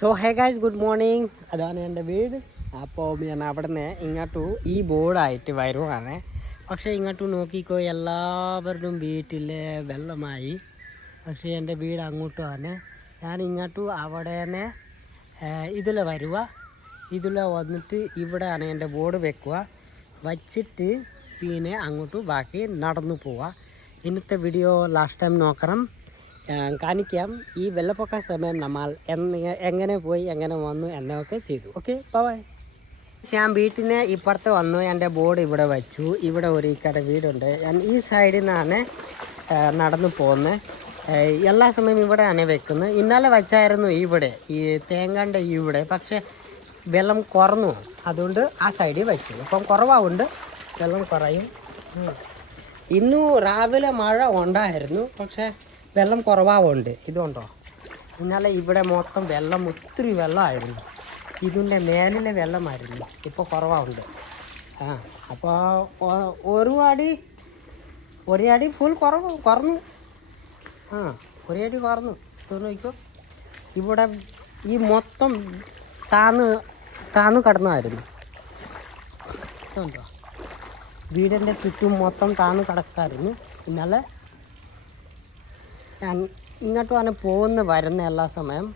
So hey guys good morning. അതാണ് എൻ്റെ വീട്. അപ്പോൾ ഞാൻ അവിടെ നിന്ന് ഇങ്ങോട്ടു ഈ ബോർഡായിട്ട് വരുവാണ്. പക്ഷേ ഇങ്ങോട്ട് നോക്കിക്കോ, എല്ലാവരുടെയും വീട്ടിൽ വെള്ളമായി. പക്ഷേ എൻ്റെ വീട് അങ്ങോട്ടുമാണ്. ഞാൻ ഇങ്ങോട്ടു അവിടെ നിന്ന് ഇതിൽ വരുക. ഇതിൽ വന്നിട്ട് ഇവിടെയാണ് എൻ്റെ ബോർഡ് വെക്കുക. വച്ചിട്ട് പിന്നെ അങ്ങോട്ട് ബാക്കി നടന്നു പോവുക. ഇന്നത്തെ വീഡിയോ ലാസ്റ്റ് ടൈം നോക്കണം, കാണിക്കാം. ഈ വെള്ളപ്പൊക്ക സമയം നമ്മൾ എങ്ങനെ പോയി എങ്ങനെ വന്നു എന്നൊക്കെ ചെയ്തു. Okay, bye. ഞാൻ വീട്ടിന് ഇപ്പുറത്ത് വന്നു. എൻ്റെ ബോർഡ് ഇവിടെ വെച്ചു. ഇവിടെ ഒരു ഇക്കടെ വീടുണ്ട്. ഞാൻ ഈ സൈഡിൽ നിന്നാണ് നടന്നു പോകുന്നത്. എല്ലാ സമയം ഇവിടെയാണ് വെക്കുന്നത്. ഇന്നലെ വെച്ചായിരുന്നു ഇവിടെ, ഈ തേങ്ങൻ്റെ ഇവിടെ. പക്ഷേ വെള്ളം കുറഞ്ഞു, അതുകൊണ്ട് ആ സൈഡിൽ വെച്ചു. ഇപ്പം കുറവാവുണ്ട്, വെള്ളം കുറയും. ഇന്നു രാവിലെ മഴ ഉണ്ടായിരുന്നു, പക്ഷേ വെള്ളം കുറവാവുണ്ട്. ഇതുകൊണ്ടോ ഇന്നലെ ഇവിടെ മൊത്തം വെള്ളം, ഒത്തിരി വെള്ളമായിരുന്നു. ഇതിൻ്റെ മേലിലെ വെള്ളമായിരുന്നു. ഇപ്പോൾ കുറവാവുണ്ട്. അപ്പോൾ ഒരു അടി ഫുൾ കുറഞ്ഞു. ഒരു അടി കുറഞ്ഞു. നോക്കിക്കോ, ഇവിടെ ഈ മൊത്തം താന്ന് കിടന്നായിരുന്നു. ഇതുണ്ടോ, വീടിൻ്റെ ചുറ്റും മൊത്തം താന്ന് കിടക്കായിരുന്നു. ഇന്നലെ ഞാൻ ഇങ്ങോട്ടുമാണ് വരുന്ന എല്ലാ സമയം.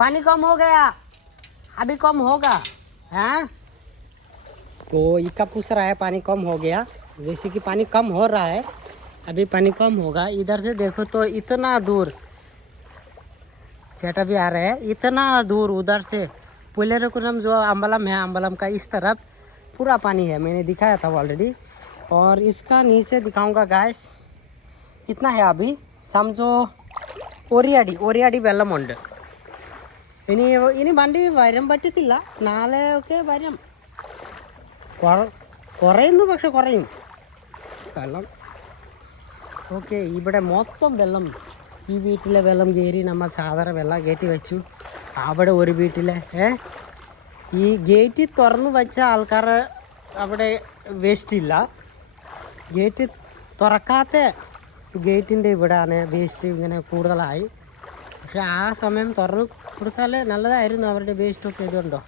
पानी कम हो गया, अभी कम होगा. हाँ, तो इका पूछ रहा है पानी कम हो गया. जैसे कि पानी कम हो रहा है, अभी पानी कम होगा. इधर से देखो तो इतना दूर चेटा भी आ रहे हैं. इतना दूर उधर से पुलेरकुलम जो अम्बलम है, अम्बलम का इस तरफ पूरा पानी है. मैंने दिखाया था ऑलरेडी. और इसका नीचे दिखाऊंगा गाइस. इतना है अभी. समझो ഒരിയടി വെള്ളമുണ്ട്. ഇനി വണ്ടി വരാൻ പറ്റത്തില്ല. നാളെ ഒക്കെ വരാം. കുറയുന്നു, പക്ഷെ കുറയും വെള്ളം. ഓക്കെ, ഇവിടെ മൊത്തം വെള്ളം. ഈ വീട്ടിലെ വെള്ളം കയറി നമ്മൾ സാധാരണ വെള്ളം കയറ്റി വെച്ചു. അവിടെ ഒരു വീട്ടിലെ ഈ ഗേറ്റ് തുറന്നു വെച്ച ആൾക്കാർ അവിടെ വേസ്റ്റ് ഇല്ല. ഗേറ്റ് തുറക്കാത്ത ഗേറ്റിൻ്റെ ഇവിടെയാണ് വേസ്റ്റ് ഇങ്ങനെ കൂടുതലായി. പക്ഷെ ആ സമയം തുറന്നു കൊടുത്താൽ നല്ലതായിരുന്നു. അവരുടെ വേസ്റ്റൊക്കെ ഇതുണ്ടോ,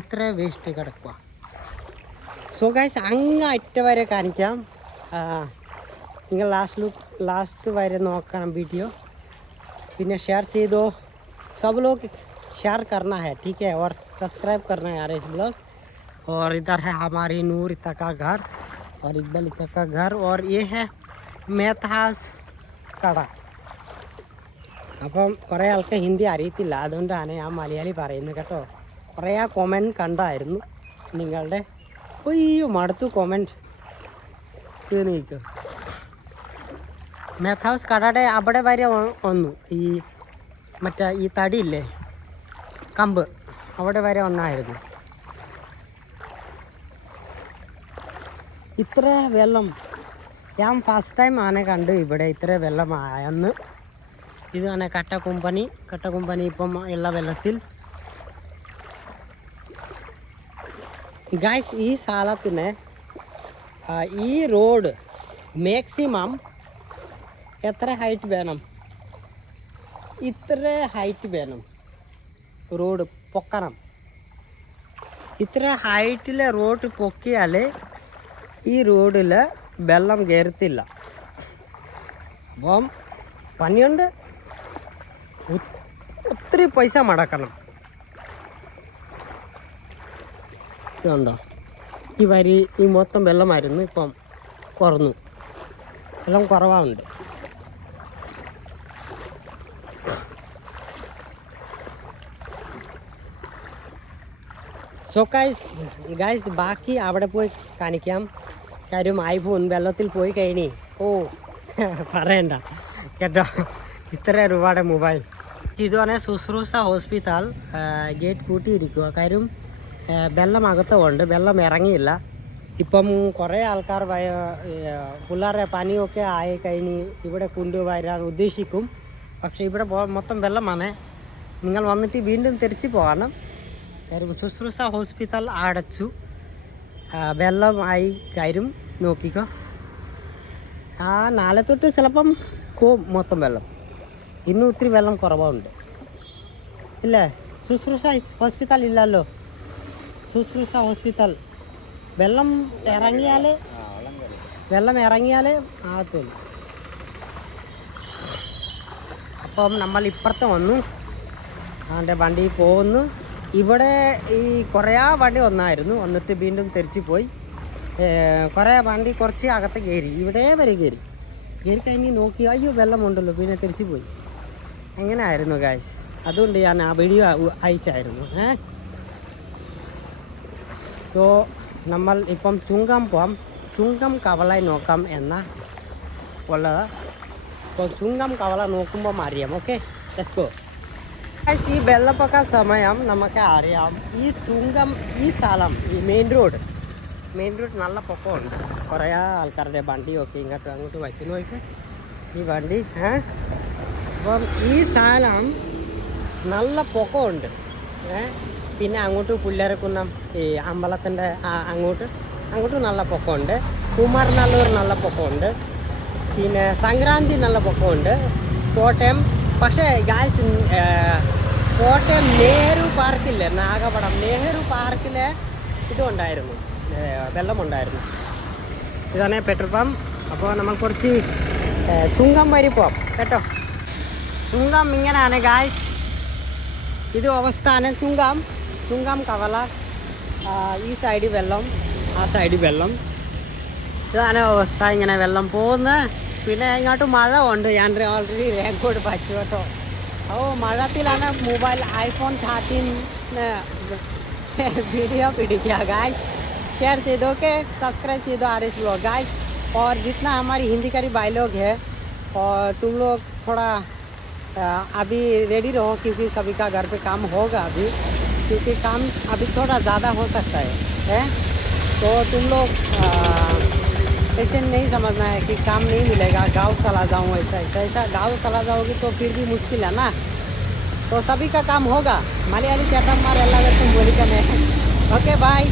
ഇത്ര വേസ്റ്റ് കിടക്കുക. സോ ഗൈസ്, അങ്ങ് അറ്റ വരെ കാണിക്കാം. നിങ്ങൾ ലാസ്റ്റ് വരെ നോക്കണം വീഡിയോ. പിന്നെ ഷെയർ ചെയ്തോ. सब लोग शेयर करना है, ठीक है, और सब्सक्राइब करना है यार इस ब्लॉग. और इधर है हमारी नूर इता का घर और इकबाल इता का घर. और ये है മേത്താസ് കട. അപ്പം കുറേ ആൾക്ക് ഹിന്ദി അറിയത്തില്ല, അതുകൊണ്ടാണ് ഞാൻ മലയാളി പറയുന്നത് കേട്ടോ. കുറേ കൊമൻറ്റ് കണ്ടായിരുന്നു നിങ്ങളുടെ. അയ്യോ, മടുത്തു കൊമൻറ്റ്. നീക്കോ, മേത്താസ് കടയുടെ അവിടെ വരെ വന്നു. മറ്റേ ഈ തടിയില്ലേ, കമ്പ്, അവിടെ വരെ വന്നായിരുന്നു. ഇത്ര വെള്ളം ഞാൻ ഫസ്റ്റ് ടൈം ആണ് കണ്ട് ഇവിടെ ഇത്ര വെള്ളമായെന്ന്. ഇതാണ് കട്ടക്കുമ്പനി ഇപ്പം എല്ലാ വെള്ളത്തിൽ. ഗൈസ്, ഈ സ്ഥലത്തിന് ഈ റോഡ് മാക്സിമം എത്ര ഹൈറ്റ് വേണം? ഇത്ര ഹൈറ്റ് വേണം. റോഡ് പൊക്കണം. ഇത്ര ഹൈറ്റിലെ റോഡ് പൊക്കിയാൽ ഈ റോഡിൽ വെള്ളം കയറത്തില്ല. അപ്പം പണിയുണ്ട്, ഒത്തിരി പൈസ മടക്കണം. ഇതുണ്ടോ, ഈ മൊത്തം വെള്ളമായിരുന്നു. ഇപ്പം കുറഞ്ഞു, വെള്ളം കുറവാണ്. സോ ഗൈസ്, ബാക്കി അവിടെ പോയി കാണിക്കാം. കാര്യം ഐഫോൺ വെള്ളത്തിൽ പോയി കഴിഞ്ഞ് പറയണ്ട കേട്ടോ. ഇത്ര രൂപയുടെ മൊബൈൽ. ഇതുപോലെ ശുശ്രൂഷ ഹോസ്പിറ്റൽ ഗേറ്റ് പൂട്ടിയിരിക്കുക. കാര്യം വെള്ളം അകത്തുണ്ട്, വെള്ളം ഇറങ്ങിയില്ല. ഇപ്പം കുറേ ആൾക്കാർ പിള്ളേരെ പനിയൊക്കെ ആയി കഴിഞ്ഞ് ഇവിടെ കൊണ്ടുവരാൻ ഉദ്ദേശിക്കും. പക്ഷേ ഇവിടെ മൊത്തം വെള്ളമാണ്. നിങ്ങൾ വന്നിട്ട് വീണ്ടും തിരിച്ചു പോകണം. കാര്യം ശുശ്രൂഷ ഹോസ്പിറ്റൽ അടച്ചു. വെള്ളമായി കയറും നോക്കിക്കോ. നാളെ തൊട്ട് ചിലപ്പം പോവും മൊത്തം വെള്ളം. ഇന്നും ഒത്തിരി വെള്ളം കുറവുണ്ട് ഇല്ലേ? ശുശ്രൂഷ ഹോസ്പിറ്റൽ ഇല്ലല്ലോ. ശുശ്രൂഷ ഹോസ്പിറ്റൽ വെള്ളം ഇറങ്ങിയാൽ ആകത്തുള്ളൂ. അപ്പം നമ്മൾ ഇപ്പുറത്ത് വന്നു. അവൻ്റെ വണ്ടി പോകുന്നു. ഇവിടെ ഈ കുറേ വണ്ടി വന്നായിരുന്നു, വന്നിട്ട് വീണ്ടും തിരിച്ചു പോയി. കുറേ വണ്ടി കുറച്ച് അകത്ത് കയറി, ഇവിടെ വരെ കയറി കഴിഞ്ഞ് നോക്കി, അയ്യോ വെള്ളമുണ്ടല്ലോ, പിന്നെ തിരിച്ചു പോയി. അങ്ങനെ ആയിരുന്നു ഗായ്സ്. അതുകൊണ്ട് ഞാൻ ആ വീഡിയോ അയച്ചായിരുന്നു. സോ നമ്മൾ ഇപ്പം ചുങ്കം പോകാം. ചുങ്കം കവള നോക്കാം എന്നാ ഉള്ളത്. അപ്പോൾ ചുങ്കം കവള നോക്കുമ്പോൾ അറിയാം. Okay, let's go. ഈ വെള്ളപ്പൊക്ക സമയം നമുക്ക് അറിയാം. ഈ ചുങ്കം, ഈ സ്ഥലം, ഈ മെയിൻ റോഡ് നല്ല പൊക്കമുണ്ട്. കുറേ ആൾക്കാരുടെ വണ്ടിയൊക്കെ അങ്ങോട്ട് വെച്ച് നോക്കി ഈ വണ്ടി. അപ്പം ഈ സ്ഥലം നല്ല പൊക്കമുണ്ട്. പിന്നെ അങ്ങോട്ട് പുല്ലരക്കുന്നം, ഈ അമ്പലത്തിൻ്റെ അങ്ങോട്ട് നല്ല പൊക്കമുണ്ട്. കുമാരനല്ലൂർ നല്ല പൊക്കമുണ്ട്. പിന്നെ സംക്രാന്തി നല്ല പൊക്കമുണ്ട്. കോട്ടയം. പക്ഷേ ഗായ്സ്, കോട്ടയം നെഹ്റു പാർക്കില്ലേ, നാഗപടം നെഹ്റു പാർക്കിൽ ഇതുണ്ടായിരുന്നു, വെള്ളമുണ്ടായിരുന്നു. ഇതാണ് പെട്രോൾ പമ്പ്. അപ്പോൾ നമ്മൾ കുറച്ച് ചുങ്കം വരെ പോവാം കേട്ടോ. ചുങ്കം ഇങ്ങനെയാണ് ഗായ്സ്. ഇത് അവസ്ഥാണ് ചുങ്കം കവല. ഈ സൈഡ് വെള്ളം, ആ സൈഡ് വെള്ളം. ഇതാണ് അവസ്ഥ. ഇങ്ങനെ വെള്ളം പോകുന്നത്. പിന്നെ ഇങ്ങോട്ട് മഴ ഉണ്ട്. ഞാൻ ഓൾറെഡി റെക്കോർഡ് പറ്റു കേട്ടോ. മഴത്തിലാണ് മൊബൈൽ iPhone 13 वीडियो पिടിക്കുക गाइस. शेयर से दो के सब्सक्राइब से दो RS व्लॉग गाइस. और जितना हमारी हिंदी करी भाई लोग है, और तुम लोग थोड़ा अभी रेडी रहो, क्योंकि सभी का घर पे काम होगा अभी, क्योंकि काम अभी थोड़ा ज़्यादा हो सकता है. तो तुम लोग ऐसे नहीं समझना है कि काम नहीं मिलेगा, गांव चला जाऊँ, ऐसा गांव चला जाओगे तो फिर भी मुश्किल है ना. तो सभी का काम होगा. मलयाली चैटम मार एल्लावर्क्कुम वेलकम. Okay bye.